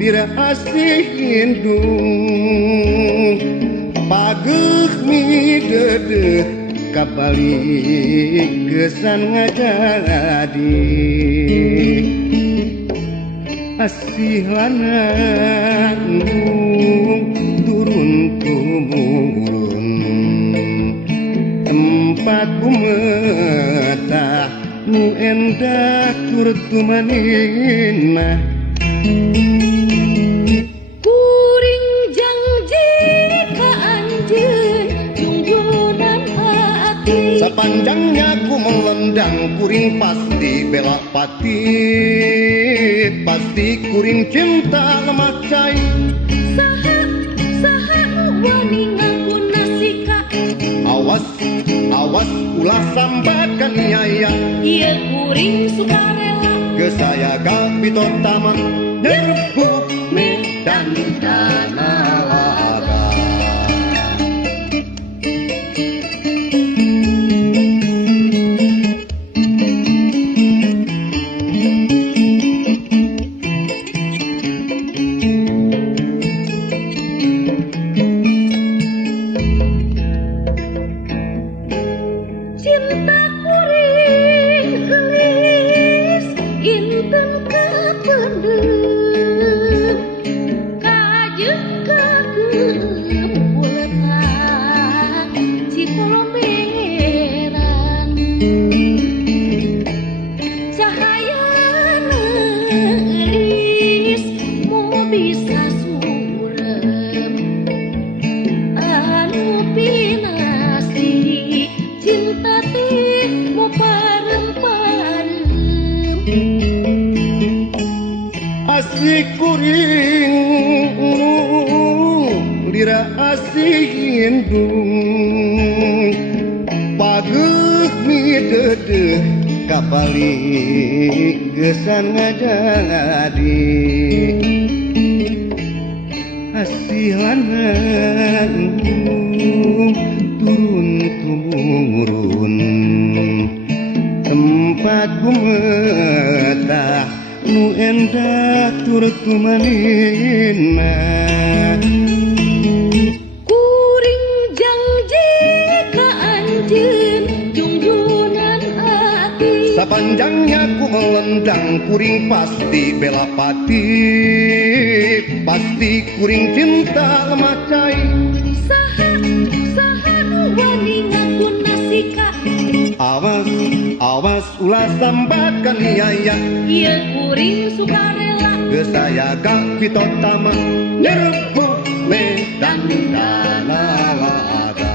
dira asih indung pageuh mi dedeh kabalik gesan ngajadi asih lanang turun tumurun tempat kumetah nu endah tur tumanina kuring janji ka anjeun junjunan hati sepanjangnya ku melendang kuring pasti bela pati pasti kuring cinta lemah cai saha nu wani ngakuna sika awas awas ulah sambatkan nyaya ieu kuring sukarela geus saya gapitot tama nyerbuk medan dana laga cinta kuring gelis inten kapendem kajeng kagem buletan cikolomberan cahayana geulis mau bisa surem anu pinasi cinta teh mau parem-parem asih kuring lira asih indung pageuh mi dedeh kabalik gesan ngajadi asih lanang turun tumurun tempat kumetah nu endah tur tumanina kuring janji ka anjeun junjunan hati sepanjangnya ku melendang kuring pasti bela pati pasti kuring cinta lemah cai saha nu wani ngakuna sika awas awas ulah sambatkan nyaya ieu kuring sukarela geus saya gapitot tama nyerbuk medan dana laga